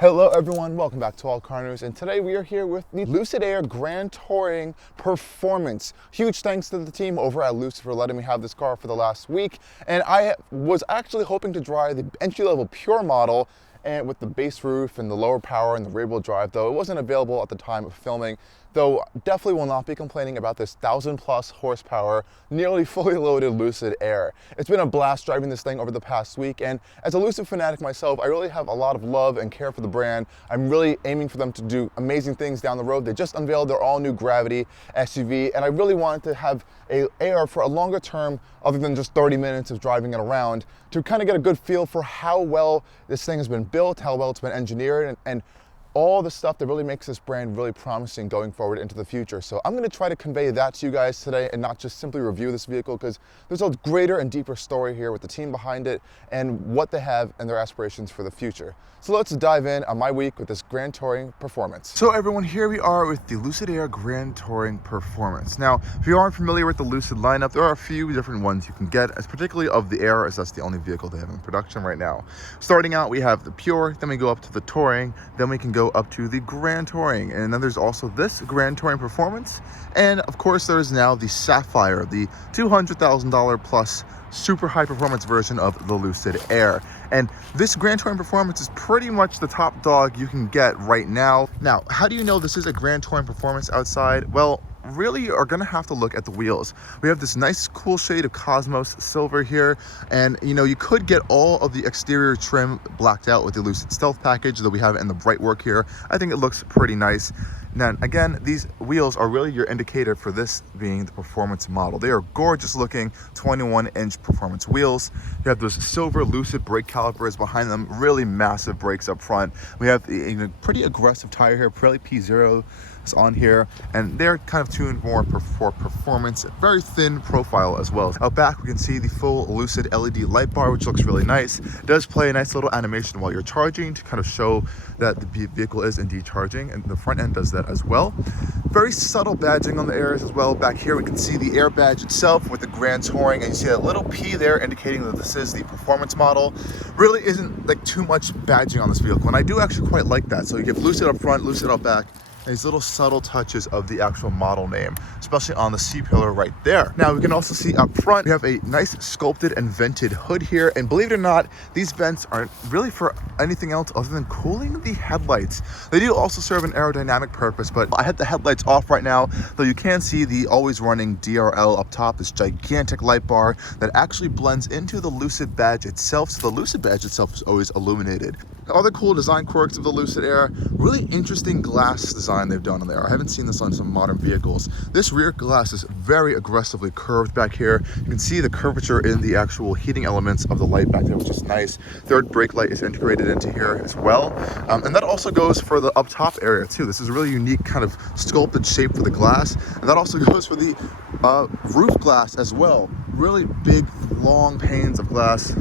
Hello everyone, welcome back to Allcarnews, and today we are here with the Lucid Air Grand Touring Performance. Huge thanks to the team over at Lucid for letting me have this car for the last week, and I was actually hoping to drive the entry-level Pure model and with the base roof and the lower power and the rear-wheel drive, though it wasn't available at the time of filming. Though definitely will not be complaining about this 1,000+ horsepower, nearly fully loaded Lucid Air. It's been a blast driving this thing over the past week, and as a Lucid fanatic myself, I really have a lot of love and care for the brand. I'm really aiming for them to do amazing things down the road. They just unveiled their all-new Gravity SUV, and I really wanted to have a Air for a longer term, other than just 30 minutes of driving it around, to kind of get a good feel for how well this thing has been built, how well it's been engineered, and all the stuff that really makes this brand really promising going forward into the future. So I'm going to try to convey that to you guys today and not just simply review this vehicle, because there's a greater and deeper story here with the team behind it and what they have and their aspirations for the future. So let's dive in on my week with this Grand Touring Performance. So everyone, here we are with the Lucid Air Grand Touring Performance. Now, if you aren't familiar with the Lucid lineup, there are a few different ones you can get, as particularly of the Air, as that's the only vehicle they have in production right now. Starting out, we have the Pure, then we go up to the Touring, then we can go up to the Grand Touring, and then there's also this Grand Touring Performance, and of course there is now the Sapphire, the $200,000 plus super high performance version of the Lucid Air. And this Grand Touring Performance is pretty much the top dog you can get right now. Now, how do you know this is a Grand Touring Performance outside? Well, really are gonna have to look at the wheels. We have this nice cool shade of Cosmos silver here, and you know, you could get all of the exterior trim blacked out with the Lucid Stealth package that we have in the bright work here. I think it looks pretty nice. Now, again, these wheels are really your indicator for this being the performance model. They are gorgeous looking 21-inch performance wheels. You have those silver Lucid brake calipers behind them, really massive brakes up front. We have a pretty aggressive tire here, Pirelli P0 is on here, and they're kind of tuned more for performance. Very thin profile as well. Out back, we can see the full Lucid LED light bar, which looks really nice. It does play a nice little animation while you're charging to kind of show that the vehicle is indeed charging, and the front end does that as well. Very subtle badging on the Airs as well. Back here we can see the Air badge itself with the Grand Touring, and you see that little P there indicating that this is the performance model. Really isn't like too much badging on this vehicle, and I do actually quite like that. So you get Lucid up front, Lucid up back, these little subtle touches of the actual model name, especially on the C-pillar right there. Now we can also see up front, we have a nice sculpted and vented hood here, and believe it or not, these vents aren't really for anything else other than cooling the headlights. They do also serve an aerodynamic purpose, but I had the headlights off right now, though you can see the always running DRL up top, this gigantic light bar that actually blends into the Lucid badge itself, so the Lucid badge itself is always illuminated. Other cool design quirks of the Lucid Air, really interesting glass design they've done on there. I haven't seen this on some modern vehicles. This rear glass is very aggressively curved back here. You can see the curvature in the actual heating elements of the light back there, which is nice. Third brake light is integrated into here as well. And that also goes for the up top area too. This is a really unique kind of sculpted shape for the glass. And that also goes for the roof glass as well. Really big, long panes of glass,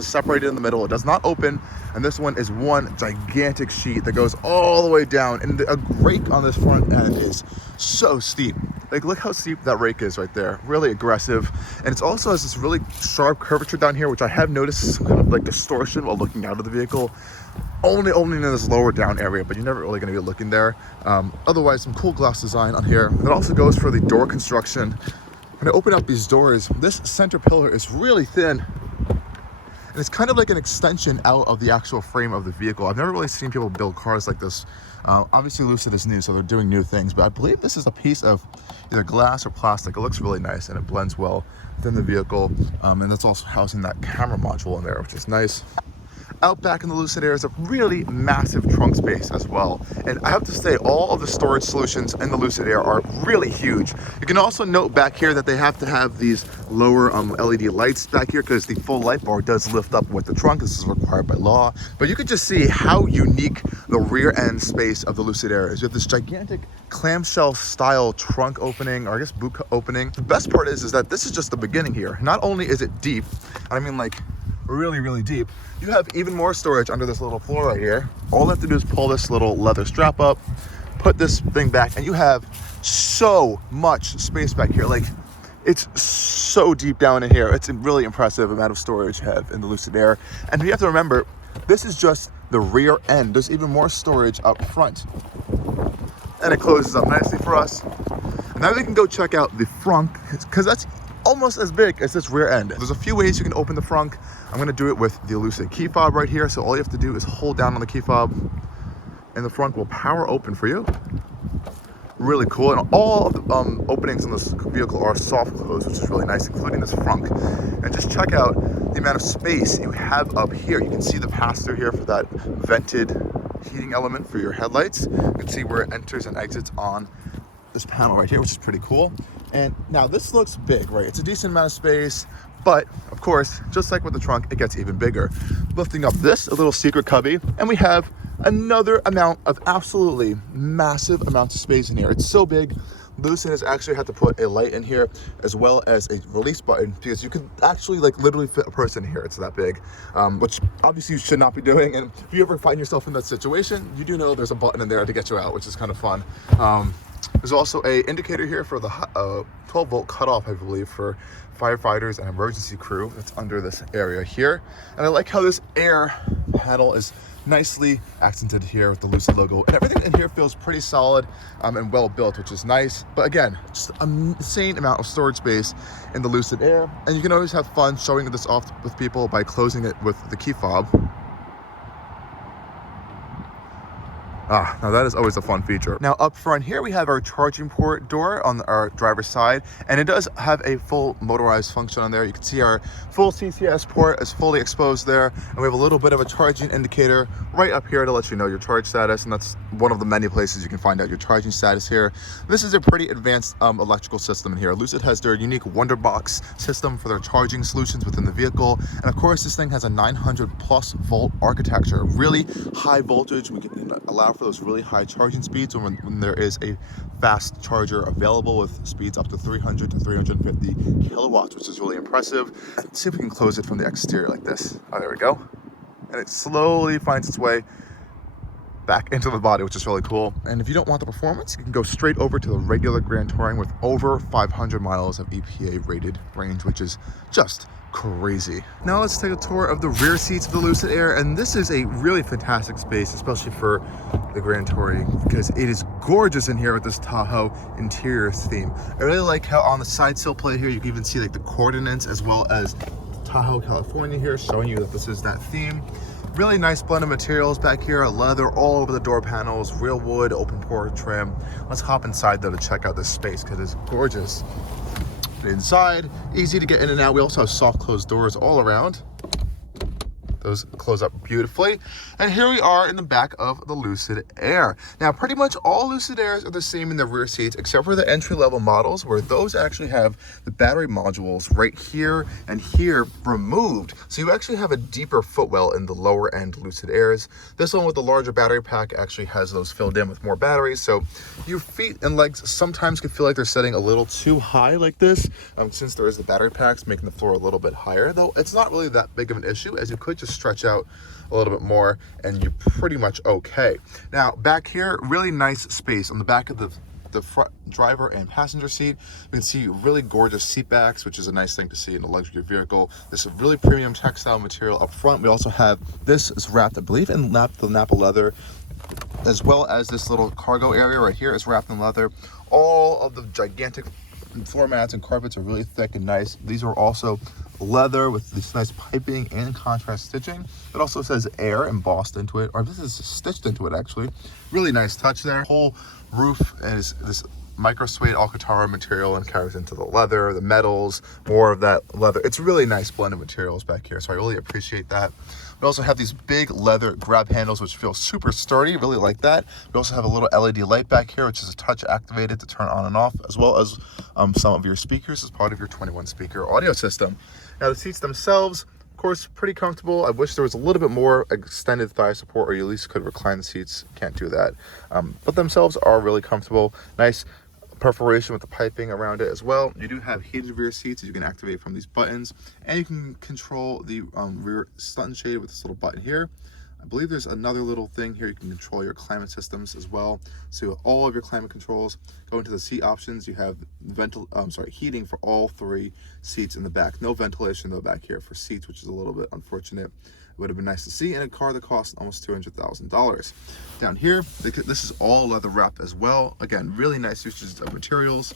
separated in the middle. It does not open, and this one is one gigantic sheet that goes all the way down, and a rake on this front end is so steep. Like, look how steep that rake is right there. Really aggressive. And it also has this really sharp curvature down here, which I have noticed some kind of like distortion while looking out of the vehicle. Only in this lower down area, but you're never really going to be looking there. Otherwise, some cool glass design on here. It also goes for the door construction. When I open up these doors, this center pillar is really thin, and it's kind of like an extension out of the actual frame of the vehicle. I've never really seen people build cars like this. Obviously Lucid is new, so they're doing new things, but I believe this is a piece of either glass or plastic. It looks really nice, and it blends well within the vehicle, and that's also housing that camera module in there, which is nice. Out back in the Lucid Air is a really massive trunk space as well. And I have to say, all of the storage solutions in the Lucid Air are really huge. You can also note back here that they have to have these lower LED lights back here, because the full light bar does lift up with the trunk. This is required by law. But you can just see how unique the rear end space of the Lucid Air is. You have this gigantic clamshell style trunk opening, or I guess boot opening. The best part is that this is just the beginning here. Not only is it deep, I mean like really deep, you have even more storage under this little floor right here. All you have to do is pull this little leather strap up, put this thing back, and you have so much space back here. Like, it's so deep down in here. It's a really impressive amount of storage you have in the Lucid Air. And you have to remember, this is just the rear end. There's even more storage up front. And it closes up nicely for us. And now we can go check out the Frunk, because that's almost as big as this rear end. There's a few ways you can open the Frunk. I'm gonna do it with the Lucid key fob right here. So all you have to do is hold down on the key fob and the Frunk will power open for you. Really cool. And all of the openings in this vehicle are soft close, which is really nice, including this Frunk. And just check out the amount of space you have up here. You can see the pass-through here for that vented heating element for your headlights. You can see where it enters and exits on this panel right here, which is pretty cool. And now this looks big, right? It's a decent amount of space, but of course, just like with the trunk, it gets even bigger. Lifting up this, a little secret cubby, and we have another amount of absolutely massive amounts of space in here. It's so big, Lucid has actually had to put a light in here as well as a release button, because you could actually like literally fit a person here. It's that big, which obviously you should not be doing. And if you ever find yourself in that situation, you do know there's a button in there to get you out, which is kind of fun. There's also a indicator here for the 12 volt cutoff, I believe, for firefighters and emergency crew. That's under this area here. And I like how this air panel is nicely accented here with the Lucid logo, and everything in here feels pretty solid and well built, which is nice. But again, just an insane amount of storage space in the Lucid Air, and you can always have fun showing this off with people by closing it with the key fob. Now that is always a fun feature. Now up front here, we have our charging port door on our driver's side, and it does have a full motorized function on there. You can see our full CCS port is fully exposed there, and we have a little bit of a charging indicator right up here to let you know your charge status, and that's one of the many places you can find out your charging status here. This is a pretty advanced electrical system in here. Lucid has their unique Wonderbox system for their charging solutions within the vehicle, and of course this thing has a 900+ volt architecture, really high voltage. We can allow for those really high charging speeds when there is a fast charger available with speeds up to 300 to 350 kilowatts, which is really impressive. Let's see if we can close it from the exterior like this. Oh, there we go. And it slowly finds its way back into the body, which is really cool. And if you don't want the performance, you can go straight over to the regular Grand Touring with over 500 miles of EPA rated range, which is just crazy. Now let's take a tour of the rear seats of the Lucid Air, and this is a really fantastic space, especially for the Grand Touring, because it is gorgeous in here with this Tahoe interior theme. I really like how on the side sill plate here you can even see like the coordinates as well as Tahoe, California here, showing you that this is that theme. Really nice blend of materials back here, leather all over the door panels, real wood, open pore trim. Let's hop inside though to check out this space because it's gorgeous. Inside, easy to get in and out. We also have soft closed doors all around. Those close up beautifully. And here we are in the back of the Lucid Air. Now, pretty much all Lucid Airs are the same in the rear seats, except for the entry-level models, where those actually have the battery modules right here and here removed. So you actually have a deeper footwell in the lower end Lucid Airs. This one with the larger battery pack actually has those filled in with more batteries. So your feet and legs sometimes can feel like they're setting a little too high like this, since there is the battery packs making the floor a little bit higher, though it's not really that big of an issue, as you could just stretch out a little bit more and you're pretty much okay. Now back here, really nice space on the back of the front driver and passenger seat. You can see really gorgeous seat backs, which is a nice thing to see in a luxury vehicle. This is really premium textile material up front. We also have, this is wrapped, I believe, in the Napa leather, as well as this little cargo area right here is wrapped in leather. All of the gigantic floor mats and carpets are really thick and nice. These are also leather with this nice piping and contrast stitching. It also says Air embossed into it, or this is stitched into it actually. Really nice touch there. Whole roof is this micro suede Alcantara material and carries into the leather, the metals, more of that leather. It's a really nice blend of materials back here, so I really appreciate that. We also have these big leather grab handles, which feel super sturdy, really like that. We also have a little LED light back here, which is a touch activated to turn on and off, as well as some of your speakers as part of your 21 speaker audio system. Now the seats themselves, of course, pretty comfortable. I wish there was a little bit more extended thigh support, or you at least could recline the seats. Can't do that. But themselves are really comfortable. Nice perforation with the piping around it as well. You do have heated rear seats that you can activate from these buttons, and you can control the rear sunshade with this little button here. I believe there's another little thing here. You can control your climate systems as well. So all of your climate controls. Go into the seat options. You have heating for all 3 seats in the back. No ventilation though back here for seats, which is a little bit unfortunate. It would have been nice to see in a car that costs almost $200,000. Down here, this is all leather wrap as well. Again, really nice uses of materials.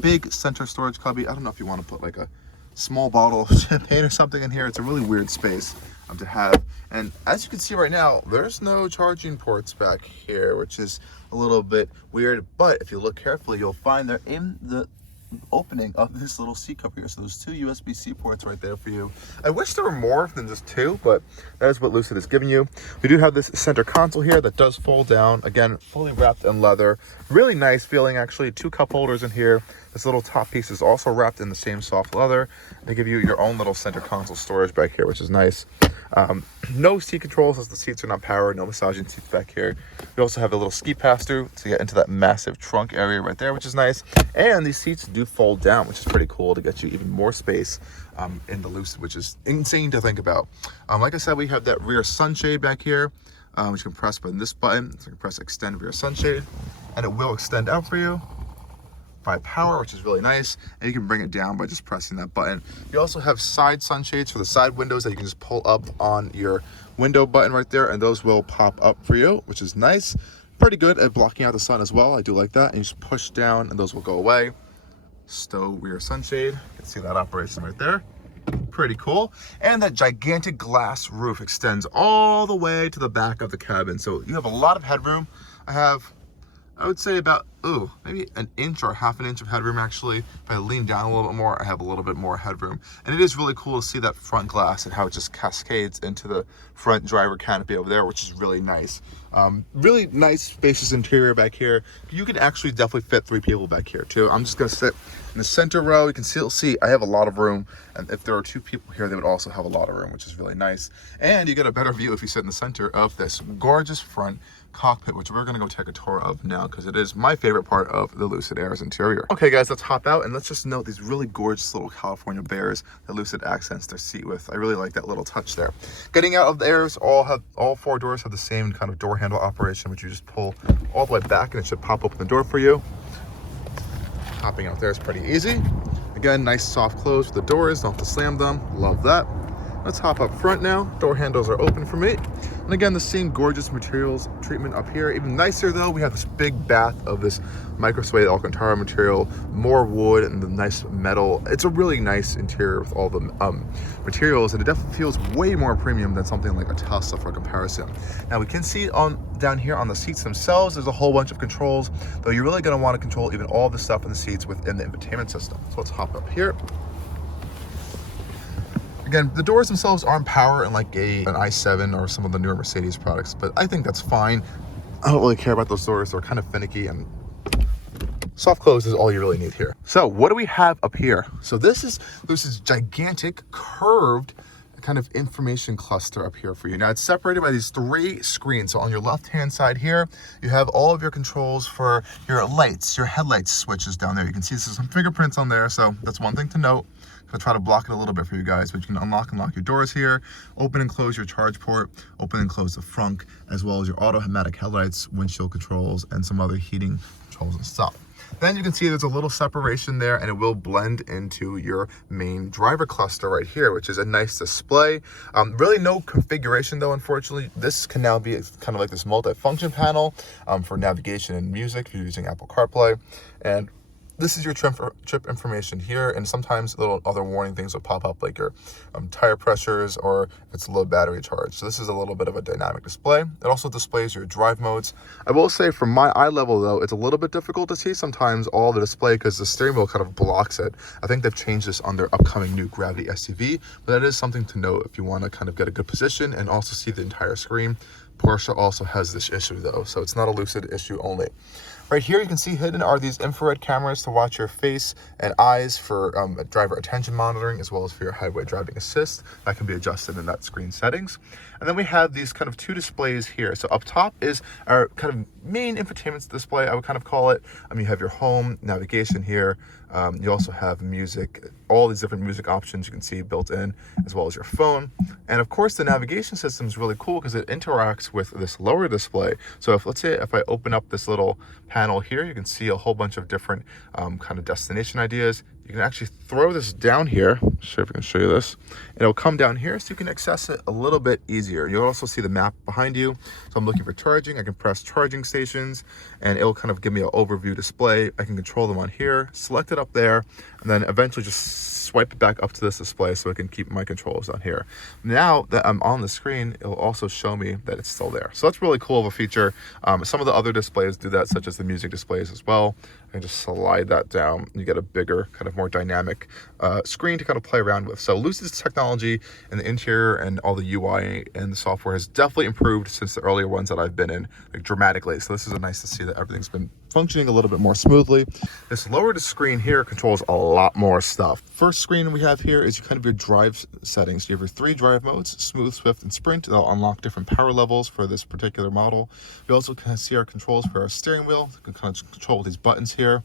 Big center storage cubby. I don't know if you want to put like a small bottle of champagne or something in here. It's a really weird space to have. And as you can see right now, there's no charging ports back here, which is a little bit weird. But if you look carefully, you'll find they're in the opening of this little seat cover here. So there's 2 USB-C ports right there for you. I wish there were more than just 2, but that is what Lucid is giving you. We do have this center console here that does fold down. Again, fully wrapped in leather. Really nice feeling, actually. 2 cup holders in here. This little top piece is also wrapped in the same soft leather. They give you your own little center console storage back here, which is nice. No seat controls as the seats are not powered. No massaging seats back here. We also have a little ski pass-through to get into that massive trunk area right there, which is nice. And these seats do fold down, which is pretty cool to get you even more space in the Lucid, which is insane to think about. Like I said, we have that rear sunshade back here, which you can press by this button. So you can press extend rear sunshade, and it will extend out for you by power, which is really nice. And you can bring it down by just pressing that button. You also have side sunshades for the side windows that you can just pull up on your window button right there, and those will pop up for you, which is nice. Pretty good at blocking out the sun as well. I do like that. And you just push down and those will go away. Stow rear sunshade. You can see that operation right there. Pretty cool. And that gigantic glass roof extends all the way to the back of the cabin. So you have a lot of headroom. I would say about, maybe an inch or half an inch of headroom actually. If I lean down a little bit more, I have a little bit more headroom. And it is really cool to see that front glass and how it just cascades into the front driver canopy over there, which is really nice. Really nice spacious interior back here. You can actually definitely fit 3 people back here too. I'm just gonna sit in the center row. You can still see I have a lot of room. And if there are 2 people here, they would also have a lot of room, which is really nice. And you get a better view if you sit in the center of this gorgeous front cockpit, which we're gonna go take a tour of now because it is my favorite part of the Lucid Air's interior. Okay guys, let's hop out and let's just note these really gorgeous little California bears that Lucid accents their seat with. I really like that little touch there. Getting out of the Airs, all 4 doors have the same kind of door handle operation, which you just pull all the way back and it should pop open the door for you. Hopping out there is pretty easy. Again, nice soft close for the doors, don't have to slam them. Love that. Let's hop up front now. Door handles are open for me. And again, the same gorgeous materials treatment up here. Even nicer though, we have this big bath of this micro suede Alcantara material, more wood and the nice metal. It's a really nice interior with all the materials, and it definitely feels way more premium than something like a Tesla for comparison. Now we can see down here on the seats themselves, there's a whole bunch of controls, though you're really gonna wanna control even all the stuff in the seats within the infotainment system. So let's hop up here. Again, the doors themselves aren't power like an i7 or some of the newer Mercedes products, but I think that's fine. I don't really care about those doors. They're kind of finicky, and soft close is all you really need here. So what do we have up here? So this is gigantic curved kind of information cluster up here for you. Now it's separated by these 3 screens. So on your left-hand side here, you have all of your controls for your lights, your headlights switches down there. You can see there's some fingerprints on there, so that's one thing to note. I'll try to block it a little bit for you guys, but you can unlock and lock your doors here, open and close your charge port, open and close the frunk, as well as your automatic headlights, windshield controls, and some other heating controls and stuff. Then you can see there's a little separation there, and it will blend into your main driver cluster right here, which is a nice display. Really no configuration though, unfortunately. This can now be kind of like this multi-function panel for navigation and music if you're using Apple CarPlay. And this is your trip information here, and sometimes little other warning things will pop up like your tire pressures or if it's low battery charge. So this is a little bit of a dynamic display. It also displays your drive modes. I will say from my eye level though, it's a little bit difficult to see sometimes all the display because the steering wheel kind of blocks it. I think they've changed this on their upcoming new Gravity SUV, but that is something to note if you want to kind of get a good position and also see the entire screen. Porsche also has this issue though, so it's not a Lucid issue only. Right here you can see hidden are these infrared cameras to watch your face and eyes for driver attention monitoring, as well as for your highway driving assist. That can be adjusted in that screen settings. And then we have these kind of two displays here. So up top is our kind of main infotainment display, I would kind of call it. You have your home, navigation here. You also have music, all these different music options you can see built in, as well as your phone. And of course, the navigation system is really cool because it interacts with this lower display. So let's say if I open up this little panel here, you can see a whole bunch of different kind of destination ideas. You can actually throw this down here. See if I can show you this. It'll come down here so you can access it a little bit easier. You'll also see the map behind you. So I'm looking for charging. I can press charging stations and it'll kind of give me an overview display. I can control them on here, select it up there, and then eventually just swipe it back up to this display so I can keep my controls on here. Now that I'm on the screen, it'll also show me that it's still there. So that's really cool of a feature. Some of the other displays do that, such as the music displays as well. I can just slide that down. You get a bigger, kind of more dynamic screen to kind of play around with. So Lucid's technology in the interior and all the UI and the software has definitely improved since the earlier ones that I've been in, like dramatically. So this is nice to see that everything's been functioning a little bit more smoothly. This lower screen here controls a lot more stuff. First screen we have here is kind of your drive settings. You have your 3 drive modes: smooth, swift, and sprint. They'll unlock different power levels for this particular model. We also can see our controls for our steering wheel. You can kind of control these buttons here.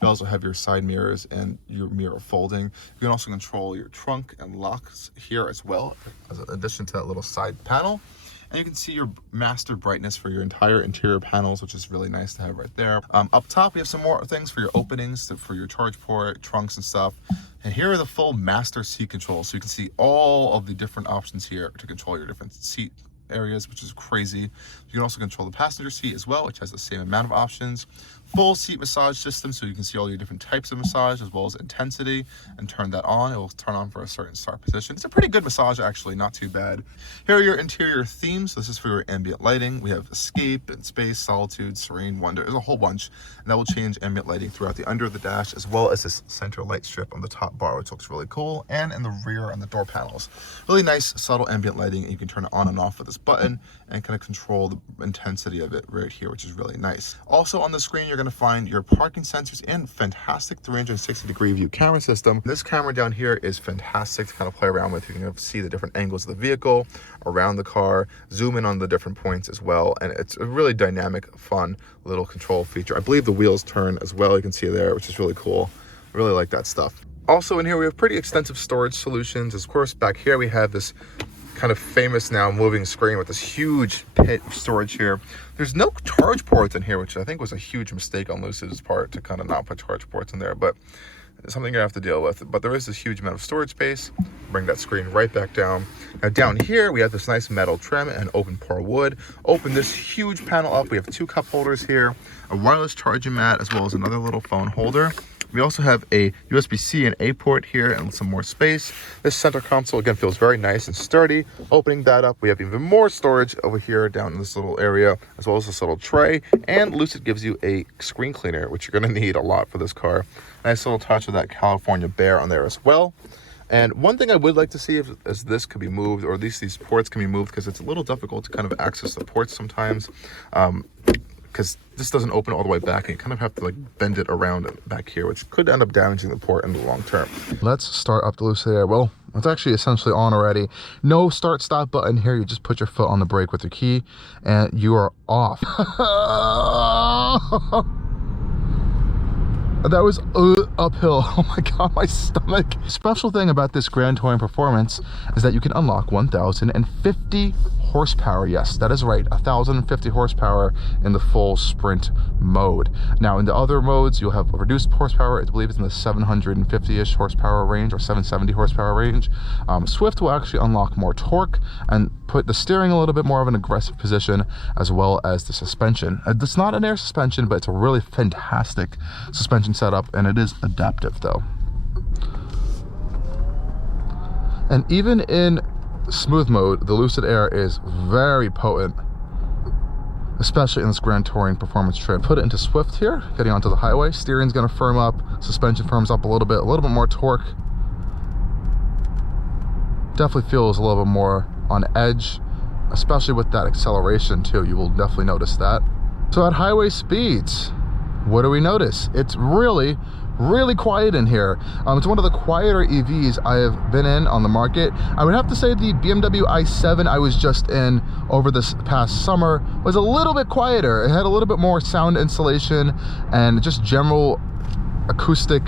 You also have your side mirrors and your mirror folding. You can also control your trunk and locks here as well, as an addition to that little side panel. And you can see your master brightness for your entire interior panels, which is really nice to have right there. Up top, we have some more things for your openings, for your charge port, trunks and stuff. And here are the full master seat controls. So you can see all of the different options here to control your different seat areas, which is crazy. You can also control the passenger seat as well, which has the same amount of options. Full seat massage system, so you can see all your different types of massage as well as intensity, and turn that on. It will turn on for a certain start position. It's a pretty good massage, actually, not too bad. Here are your interior themes. This is for your ambient lighting. We have escape and space, solitude, serene, wonder. There's a whole bunch, and that will change ambient lighting throughout the under of the dash, as well as this center light strip on the top bar, which looks really cool, and in the rear and the door panels. Really nice, subtle ambient lighting, and you can turn it on and off with this button and kind of control the intensity of it right here, which is really nice. Also on the screen, you're going to find your parking sensors and fantastic 360-degree view camera system. This camera down here is fantastic to kind of play around with. You can see the different angles of the vehicle, around the car, zoom in on the different points as well, and it's a really dynamic, fun little control feature. I believe the wheels turn as well, you can see there, which is really cool. I really like that stuff. Also in here, we have pretty extensive storage solutions. Of course, back here we have this kind of famous now moving screen with this huge pit of storage here. There's no charge ports in here, which I think was a huge mistake on Lucid's part to kind of not put charge ports in there, but it's something you have to deal with. But there is this huge amount of storage space. Bring that screen right back down. Now down here, we have this nice metal trim and open pore wood. Open this huge panel up. We have 2 cup holders here, a wireless charging mat, as well as another little phone holder. We also have a USB-C and A port here and some more space. This center console, again, feels very nice and sturdy. Opening that up, we have even more storage over here down in this little area, as well as this little tray. And Lucid gives you a screen cleaner, which you're going to need a lot for this car. Nice little touch of that California bear on there as well. And one thing I would like to see is this could be moved, or at least these ports can be moved, because it's a little difficult to kind of access the ports sometimes. Because this doesn't open all the way back, and you kind of have to like bend it around back here, which could end up damaging the port in the long term. Let's start up the Lucid Air. Well, it's actually essentially on already. No start stop button here. You just put your foot on the brake with your key and you are off. That was uphill. Oh my god, my stomach. Special thing about this Grand Touring Performance is that you can unlock 1,050 horsepower. Yes, that is right, 1,050 horsepower in the full sprint mode. Now in the other modes, you'll have a reduced horsepower. I believe it's in the 750-ish horsepower range or 770 horsepower range. Swift will actually unlock more torque and put the steering a little bit more of an aggressive position, as well as the suspension. It's not an air suspension, but it's a really fantastic suspension setup, and it is adaptive though. And even in smooth mode, the Lucid Air is very potent, especially in this Grand Touring Performance trim. Put it into Swift here, getting onto the highway. Steering's gonna firm up, suspension firms up a little bit more torque. Definitely feels a little bit more on edge, especially with that acceleration too. You will definitely notice that. So at highway speeds, what do we notice? It's really quiet in here. It's one of the quieter EVs I have been in on the market. I would have to say the BMW i7 I was just in over this past summer was a little bit quieter. It had a little bit more sound insulation and just general acoustic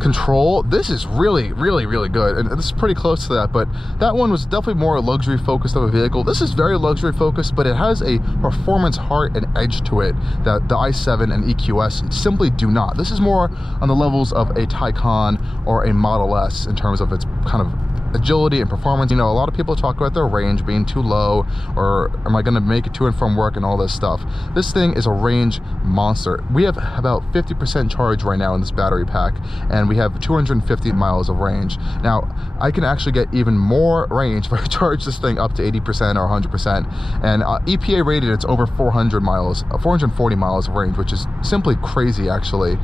control. This is really good, and this is pretty close to that, but that one was definitely more luxury focused of a vehicle. This is very luxury focused, but it has a performance heart and edge to it that the i7 and EQS simply do not. This is more on the levels of a Taycan or a Model S in terms of its kind of agility and performance. You know, a lot of people talk about their range being too low, or am I going to make it to and from work and all this stuff. This thing is a range monster. We have about 50% charge right now in this battery pack, and we have 250 miles of range. Now, I can actually get even more range if I charge this thing up to 80% or 100%, and EPA rated, it's over 440 miles of range, which is simply crazy, actually.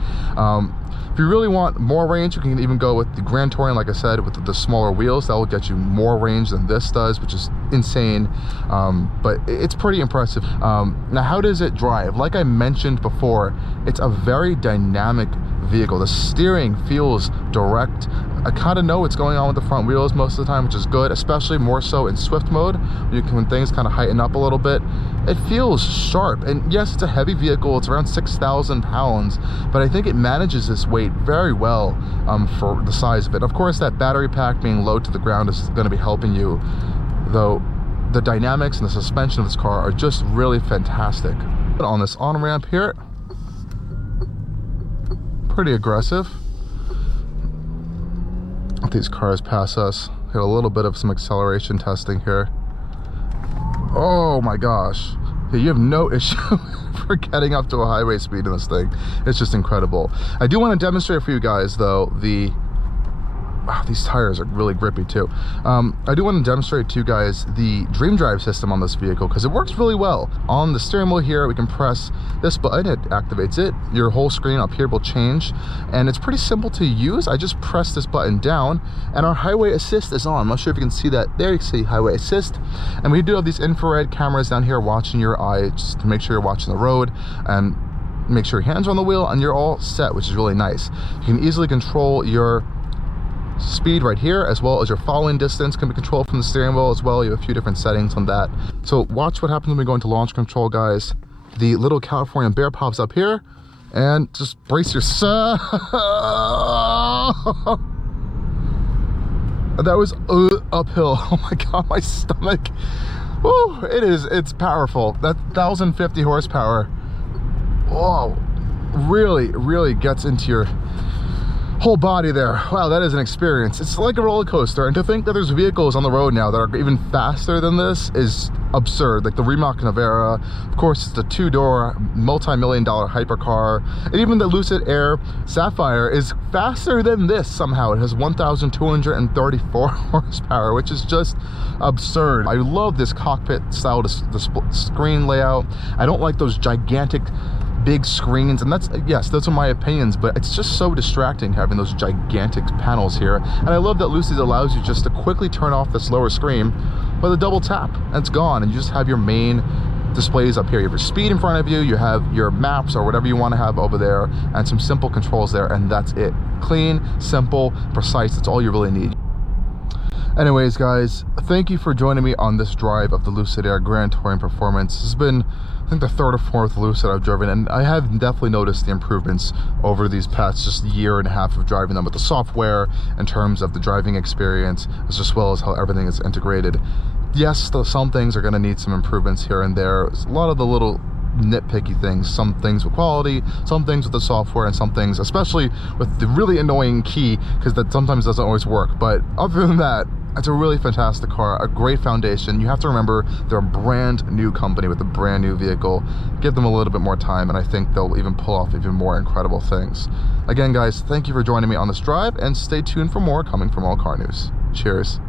If you really want more range, you can even go with the Grand Touring, like I said, with the smaller wheels. That will get you more range than this does, which is insane, but it's pretty impressive. Now, how does it drive? Like I mentioned before, it's a very dynamic vehicle. The steering feels direct. I kind of know what's going on with the front wheels most of the time, which is good, especially more so in Swift mode. When things kind of heighten up a little bit, it feels sharp. And yes, it's a heavy vehicle. It's around 6,000 pounds, but I think it manages this weight very well for the size of it. Of course, that battery pack being low to the ground is going to be helping you, though the dynamics and the suspension of this car are just really fantastic. On this on-ramp here, pretty aggressive. Let these cars pass us. Hit a little bit of some acceleration testing here. Oh my gosh. Yeah, you have no issue for getting up to a highway speed in this thing. It's just incredible. I do want to demonstrate for you guys, though, these tires are really grippy too. I do want to demonstrate to you guys the Dream Drive system on this vehicle, because it works really well. On the steering wheel here, we can press this button, it activates it. Your whole screen up here will change, and it's pretty simple to use. I just press this button down, and our highway assist is on. I'm not sure if you can see that. There you can see highway assist, and we do have these infrared cameras down here watching your eye, just to make sure you're watching the road, and make sure your hands are on the wheel, and you're all set, which is really nice. You can easily control your speed right here, as well as your following distance can be controlled from the steering wheel as well. You have a few different settings on that. So watch what happens when we go into launch control, guys. The little California bear pops up here, and just brace yourself. That was uphill. Oh my god, my stomach. Woo, it's powerful. That 1,050 horsepower, whoa, really gets into your whole body there. Wow, that is an experience. It's like a roller coaster, and to think that there's vehicles on the road now that are even faster than this is absurd. Like the Rimac Navara, of course, it's the two-door multi-million-dollar hypercar, and even the Lucid Air Sapphire is faster than this somehow. It has 1,234 horsepower, which is just absurd. I love this cockpit style, the screen layout. I don't like those gigantic big screens, and those are my opinions, but it's just so distracting having those gigantic panels here. And I love that Lucid allows you just to quickly turn off this lower screen with a double tap, and it's gone, and you just have your main displays up here. You have your speed in front of you, you have your maps or whatever you want to have over there, and some simple controls there, and that's it. Clean, simple, precise. That's all you really need. Anyways, guys, thank you for joining me on this drive of the Lucid Air Grand Touring Performance. This has been, I think, the third or fourth Lucid I've driven, and I have definitely noticed the improvements over these past just year and a half of driving them, with the software in terms of the driving experience, as well as how everything is integrated. Yes, some things are going to need some improvements here and there. A lot of the little nitpicky things, some things with quality, some things with the software, and some things, especially with the really annoying key, because that sometimes doesn't always work. But other than that, it's a really fantastic car, a great foundation. You have to remember they're a brand new company with a brand new vehicle. Give them a little bit more time, and I think they'll even pull off even more incredible things. Again, guys, thank you for joining me on this drive, and stay tuned for more coming from Allcarnews. Cheers.